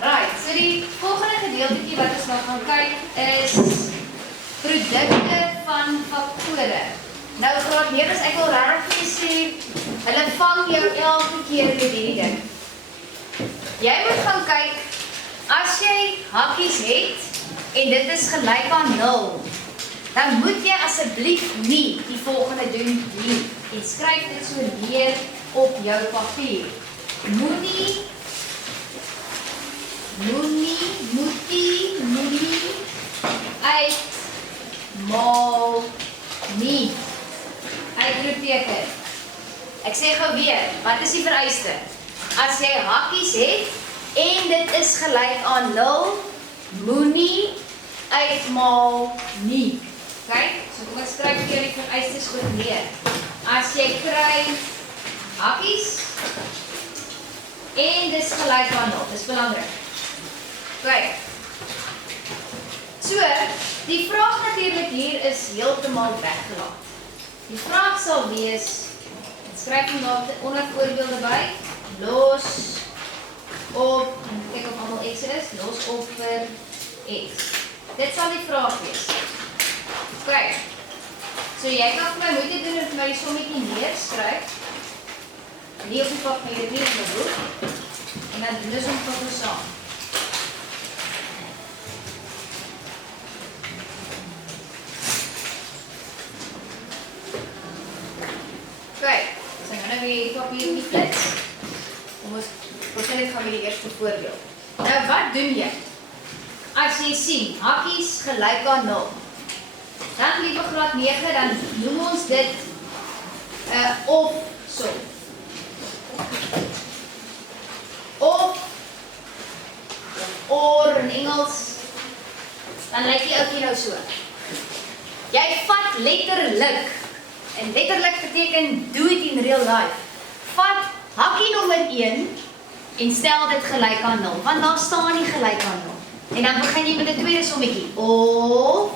Right, so die volgende gedeeltetjie wat ons nou gaan kyk is produkte van faktore. Nou graad 9 is ek wil regtig vir sê, hulle vang jou elke keer met hierdie ding. Jy moet gaan kyk, as jy hakkies het en dit is gelyk aan 0, dan moet jy asseblief nie die volgende doen nie. En skryf dit so neer op jou papier. Moenie uitmaal nie. Uitroepteken. Ek sê gou weer, wat is die vereiste? As jy hakkies het en dit is gelyk aan 0, moenie uitmaal nie. Kyk, so kom ek skryf vir die vereistes goed neer. As jy kry hakkies en dit is gelyk aan 0, dis belangrik. Kyk. So, die vraag natuurlik hier is heeltemal weggelaat. Die vraag sal wees, skryf hom daar onder voorbeelde by, los op, kyk of allemaal x is, los op vir x. Dit sal die vraag wees. Kyk, so jy kan vir my moeite doen en vir my die sommetjie neerskryf, nie op die papier, nie op die boek, en dan doen ons om vir ons saam. Kijk, so nou weer die papier in die flits. Ons gaan weer die eerste voorbeeld. Nou wat doen jy? As jy sien, hakkies gelyk aan 0. Dan liewe graad 9, dan noem ons dit of som. Of or in Engels, dan lyk die ouetjie nou so. Jy vat letterlik, en letterlik beteken do it in real life. Vat hakkie nommer 1 en stel dit gelyk aan 0, want daar staan nie gelyk aan 0. En dan begin jy met 'n tweede sommetjie. Of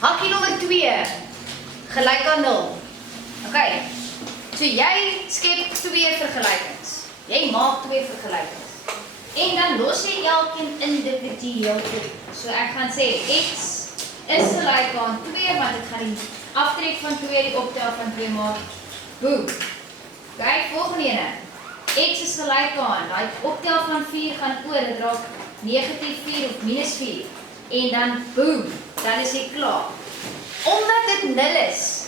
hakkie nommer 2 gelyk aan 0. OK. So jy skep 2 vergelykings. Jy maak 2 vergelykings. En dan los jy elkeen individueel op. So ek gaan sê x is gelyk aan 2, want dit gaan die aftrek van 2 die optel van 2 maak. Boom. Kyk, volgende ene. X is gelyk aan, die optel van 4 gaan oor, dit raak negatief 4 of minus 4. En dan boom, dan is jy klaar. Omdat dit 0 is,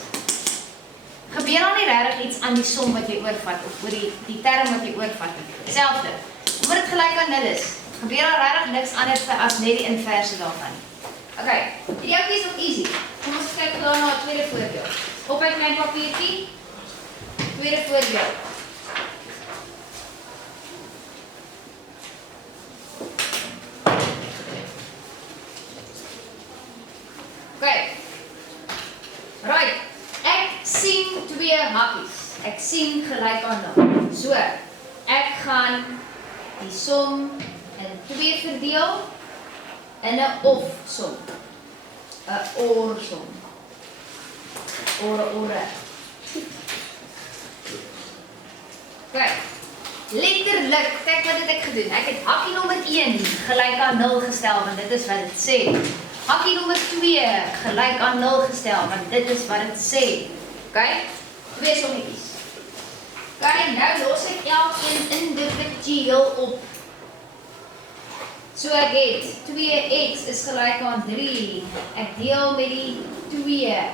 gebeur dan nie regtig iets aan die som wat jy oorvat, of oor die term wat jy oorvat. Selfde. Omdat dit gelyk aan 0 is, gebeur dan regtig niks anders as net die inverse daarvan. OK, die ouetjie is nog easy. Kom ons kyk daarna na 'n tweede voorbeeld. Op my klein papiertjie, tweede voorbeeld. OK. Right. Ek sien 2 hakkies. Ek sien gelyk aan 0. So, ek gaan die som in 2 verdeel in 'n of som. 'n or som. Ore. Kijk, letterlik, kyk wat het ek gedoen. Ek het hakkie nommer 1 gelyk aan 0 gestel, want dit is wat dit sê. Hakkie nommer 2 gelyk aan 0 gestel, want dit is wat dit sê. Kyk, 2 sommetjies. Kyk, nou los ek elkeen individueel op. So ek het 2x is gelyk aan 3. Ek deel met die 2.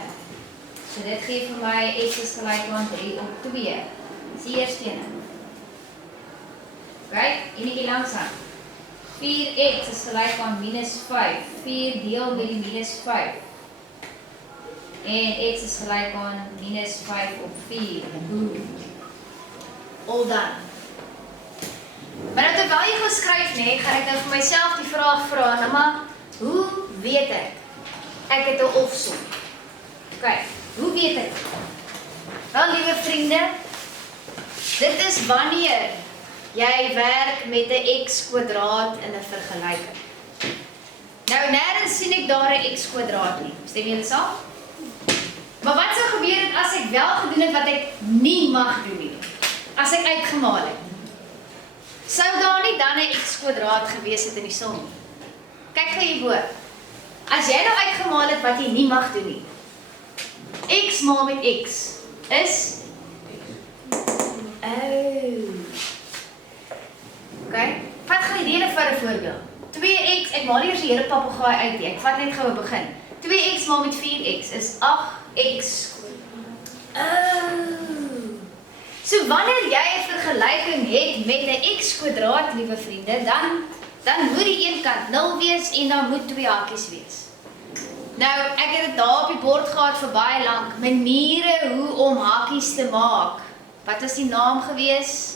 So dit gee vir my x is gelyk aan 3 op 2. Dis die eerste ene. Kyk, enetjie langsam. 4x is gelyk aan minus 5. 4 deel met die minus 5. En x is gelyk aan minus 5 op 4. Boom. All done. Maar nou terwyl jy geskryf nie, gaan ek nou vir myself die vraag vra, nou maar, hoe weet ek? Ek het 'n of som. Kyk, hoe weet ek? Wel, liewe vriende, dit is wanneer jy werk met 'n x² in 'n vergelyking. Nou, nêrens sien ek daar 'n x² nie. Stem julle saam? Maar wat sou gebeur het as ek wel gedoen het wat ek nie mag doen nie? As ek uitgemaal het? Sou daar nie dan 'n x² gewees het in die som nie? Kyk gou hierbo. As jy nou uitgemaal het wat jy nie mag doen nie. X maal met x is Okay, vat gou die hele vir 'n voorbeeld. 2x, ek maal eers die hele papegaai uit, ek vat net gou 'n begin. 2x maal met 4x is 8x². So wanneer jy 'n vergelyking het met 'n x², liewe vriende, dan moet die een kant 0 wees en dan moet 2 hakies wees. Nou, ek het dit daar op die bord gehad vir baie lank, maniere hoe om hakies te maak. Wat was die naam gewees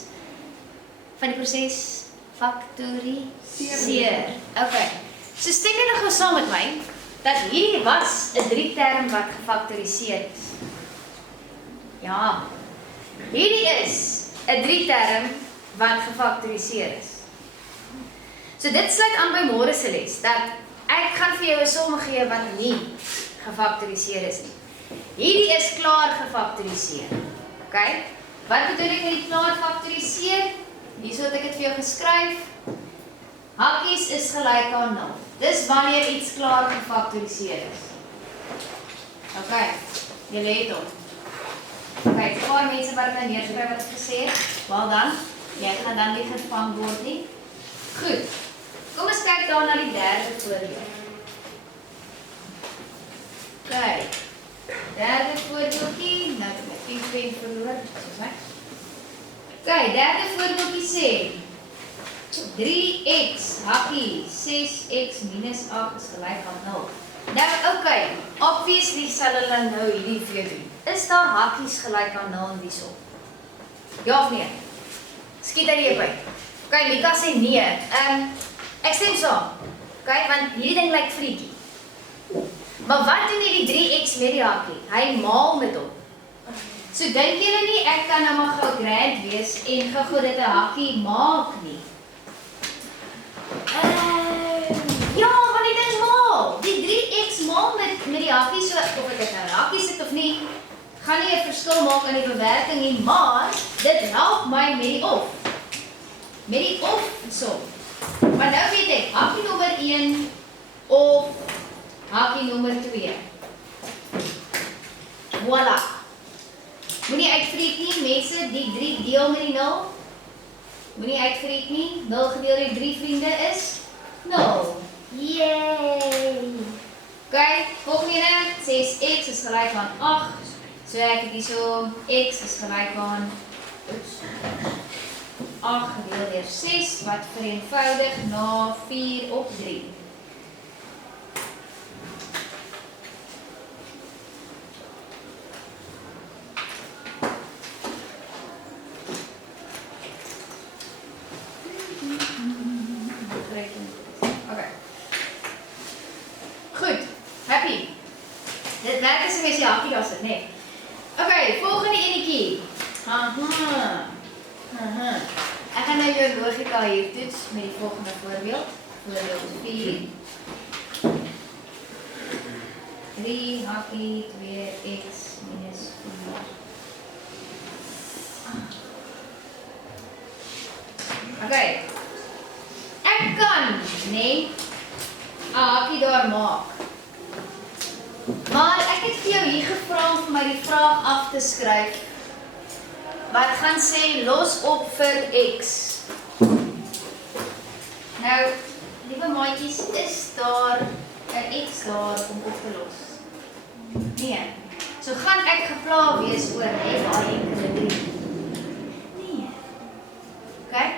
van die proses? Faktoriseer. Okay. So stem jy nou gou saam met my dat hierdie was 'n 3-term wat gefaktoriseer is. Ja. Hierdie is 'n 3-term wat gefaktoriseer is. So dit sluit aan by môre se les dat ek gaan vir jou 'n som gee wat nie gefaktoriseer is nie. Hierdie is klaar gefaktoriseer. Okay? Wat bedoel ek met die klaar faktoriseer? Hierso het ek dit vir jou geskryf. Hakies is gelyk aan 0. Dis wanneer iets klaar gefaktoriseer is. Okay, jy het hom. Okay, 'n paar mense wat nou neerskryf wat ek gesê het. Wel dan, jy gaan dan nie gevang word nie. Goed. Kom ons kyk dan na die derde voorbeeld. Okay. Derde voorbeeldjie, nou het ek 'n pen verloor, soos hy. Okay, derde voorbeeldjie sê 3x hakkie 6x minus 8 is gelyk aan 0. Nou, okay, obviously sal hulle nou hierdie vir jou doen. Is daar hakkies gelyk aan 0 in die som? Ja of nee? Skiet uit die by. Okay, Mika sê nee. Ek stem saam. Okay, want hierdie ding lyk freaky. Maar wat doen hierdie 3x met die hakkie? Hy maal met hom. So dink julle nie ek kan nou maar gou grand wees en gou dit 'n hakkie maak nie. Ja, want die ding maal. Die 3x maal met die hakkie, so of ek dit nou 'n hakkie sit of nie, gaan nie 'n verskil maak aan die bewerking nie, maar dit help my met die of. Met die of som. Maar nou weet ek, hakkie nommer 1 of hakkie nommer 2. Voilà. Moenie uitvreet nie, mense, die 3 deel met die 0. Moenie uitvreet nie, 0 gedeel deur 3 vriende is 0. Yay! Okay, volgende ene, 6x is gelyk aan 8. So ek het hierso, x is gelyk aan 8 gedeel deur 6, wat vereenvoudig na 4 op 3. Okay. Goed, happy. Dit werk as jy hakkie daar sit, nee. Okay, volgende enetjie. Ek gaan nou jou logika hier toets met die volgende voorbeeld. Voorbeeld 4. 3 hakkie 2x minus 4. Okay. Ek kan, nee, 'n hakkie daar maak. Maar ek het vir jou hier gevra om vir my die vraag af te skryf. Wat gaan sê los op vir x? Nou, liewe maatjies, is daar 'n x daar om op te los? Nee. So gaan ek gepla wees oor net daai enkele 3. Nee. Okay?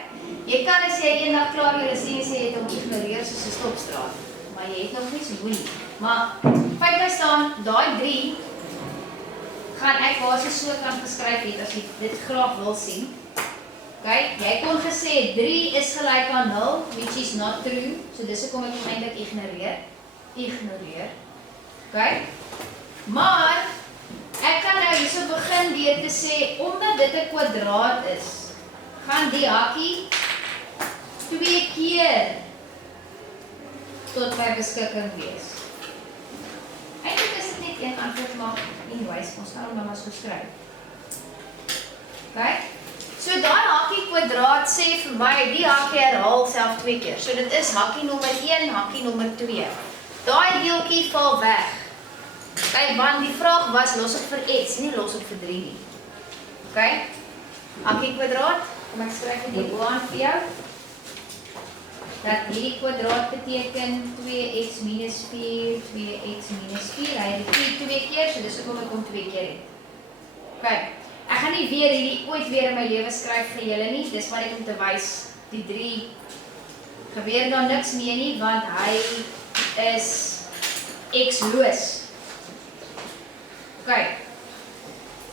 Jy kan as jy eendag klaar jou lisensie het om ignoreer soos 'n stopstraat, maar jy het nog nie so moeilik. Maar feit bly staan, daai 3 gaan ek basies so kan geskryf het as jy dit graag wil sien. Okay, jy kon gesê 3 is gelyk aan 0, which is not true. So dis hoekom ek eintlik ignoreer. Okay? Maar ek kan nou hierso begin deur te sê omdat dit 'n kwadraat is, gaan die hakkie 2 keer tot my beskikking wees. Eintlik is dit net een antwoord, maar anyways, ons gaan hom nou maar so skryf. Okay? So daai hakkie kwadraat kwadraat sê vir my, die hakkie herhaal self 2 keer. So dit is hakkie nommer 1, hakkie nommer 2. Daai deeltjie val weg. Kyk, want die vraag was los op vir x, nie los op vir 3 nie. OK? Hakkie kwadraat, kom ek skryf die boaan vir jou. Dat hierdie kwadraat beteken 2x minus 4, 2x minus 4. Hy het die 2 keer, so dis hoekom ek hom 2 keer het. OK, ek gaan nie weer hierdie ooit weer in my lewe skryf vir julle nie. Dis maar net om te wys, die 3 gebeur dan niks mee nie, want hy is x-loos. OK.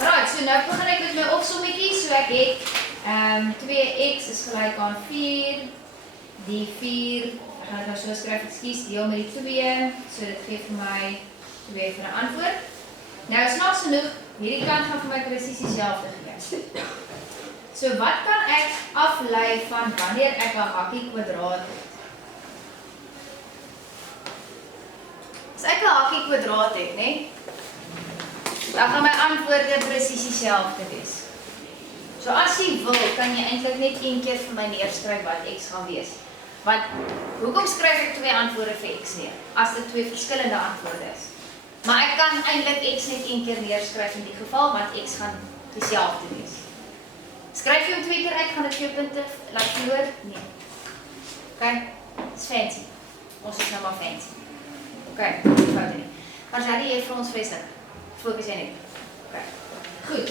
Right, so nou begin ek met my opsommetjie, so ek het 2x is gelyk aan 4. Die 4, ek gaan het nou so skryf, excuse, deel met die 2, so dit geef vir my 2 vir 'n antwoord. Nou, snaaks genoeg, hierdie kant gaan vir my presies dieselfde gee. So wat kan ek aflei van wanneer ek 'n hakkie kwadraat het? As ek 'n hakkie kwadraat het, né? Dan gaan my antwoorde presies dieselfde wees. So as jy wil, kan jy eintlik net een keer vir my neerskryf wat x gaan wees. Want, hoekom skryf ek 2 antwoorde vir x neer, as dit 2 verskillende antwoorde is? Maar ek kan eintlik x net een keer neerskryf in die geval, want x gaan dieselfde wees. Skryf jy hom 2 keer uit, gaan dit 2 punte laat verloor? Nee. OK, dis fancy. Ons is nou maar fancy. OK, fout nie. Maar sê jy vir ons vestig. Fokus jy net. OK, goed.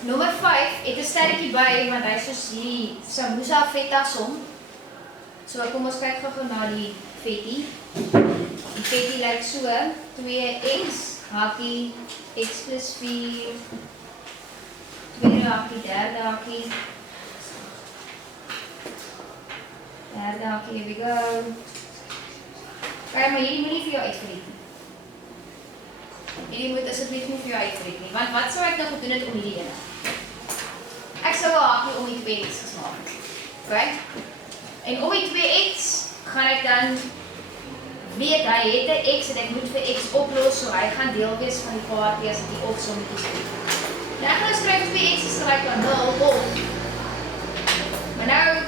Nommer 5 het 'n sterretjie by, want hy is soos hierdie samosa feta som. So kom ons kyk gou na die vettie. Die vettie lyk so, 2x, hakkie, x plus 4, tweede hakkie, derde hakkie, here we go. Kijk, maar hierdie moet nie vir jou uitgereed nie. Hierdie moet asseblief nie vir jou uitgereed nie, want wat sou ek nou gedoen het om hierdie ene? Ek sou 'n hakkie om die 2x gesmaak het. OK? En om die 2x gaan ek dan weet hy het 'n x en ek moet vir x oplos, so hy gaan deel wees van die paartjie as die opsommetjies doen. Nou ek gaan skryf 2x is gelyk aan 0 of. Maar nou,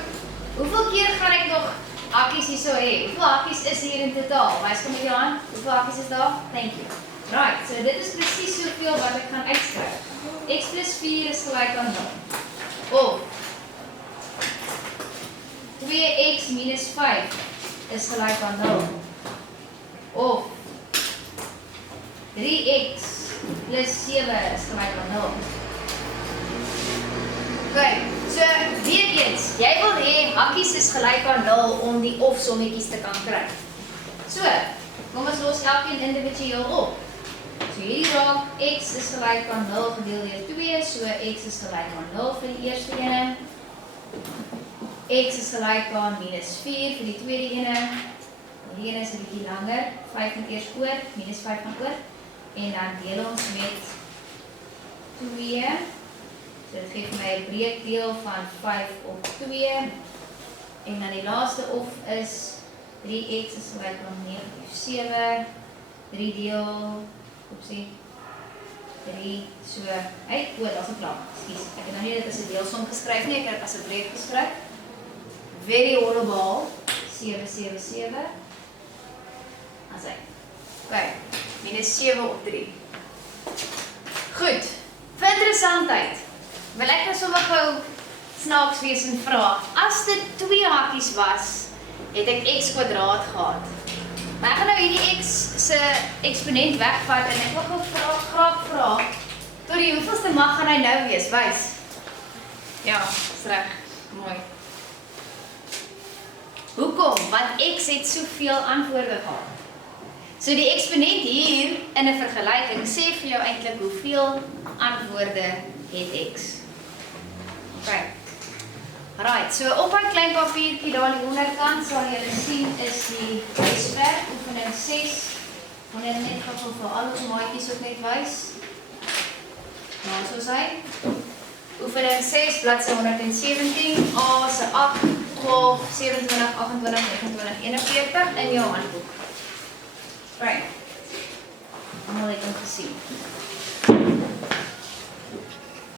hoeveel keer gaan ek nog hakkies hier so hê? Hoeveel hakkies is hier in totaal? Wys kom met jou aan. Hoeveel hakkies is daar? Thank you. Right, so dit is presies soveel wat ek gaan uitskryf. X plus 4 is gelyk aan 0. Of 2x minus 5 is gelyk aan 0. Of 3x plus 7 is gelyk aan 0. OK, so weer eens, jy wil hê hakkies is gelyk aan 0 om die of-sommetjies te kan kry. So, kom ons los elkeen individueel op. So hierdie raak, x is gelyk aan 0 gedeel deur 2, so x is gelyk aan 0 vir die eerste ene. X is gelyk aan minus 4 vir die tweede ene. Die ene is 'n bietjie langer, 5 moet eers oor, minus 5 gaan oor. En dan deel ons met 2. So dit gee my 'n breekdeel van 5 op 2. En dan die laaste of is 3x is gelyk aan -7. 3 deel, oepsie, 3, so, hey, daar's 'n plank, excuse. Ek het nou nie dit as 'n deelsom geskryf nie, ek het dit as 'n breek geskryf. Very horrible, 7. As hy. OK, minus 7 op 3. Goed, vir interessantheid, wil ek nou sommer gou snaaks wees en vra, as dit 2 hakkies was, het ek x kwadraat gehad. Maar ek gaan nou hierdie x se eksponent wegvat en ek wil gou graag vra, tot die hoeveelste mag gaan hy nou wees, wys? Ja, is reg, mooi. Hoekom? Want x het soveel antwoorde gehad. So die eksponent hier in 'n vergelyking sê vir jou eintlik hoeveel antwoorde het x. OK. Right, so op my klein papiertjie daar aan die onderkant sal julle sien is die huiswerk, oefening 6. Wanneer ek net gou vir al ons maatjies ook net wys. Nou soos hy. Oefening 6, bladsy 117, A se 8, 12, 27, 28, 29, 41 in jou handboek. Right. Almal het hom gesien.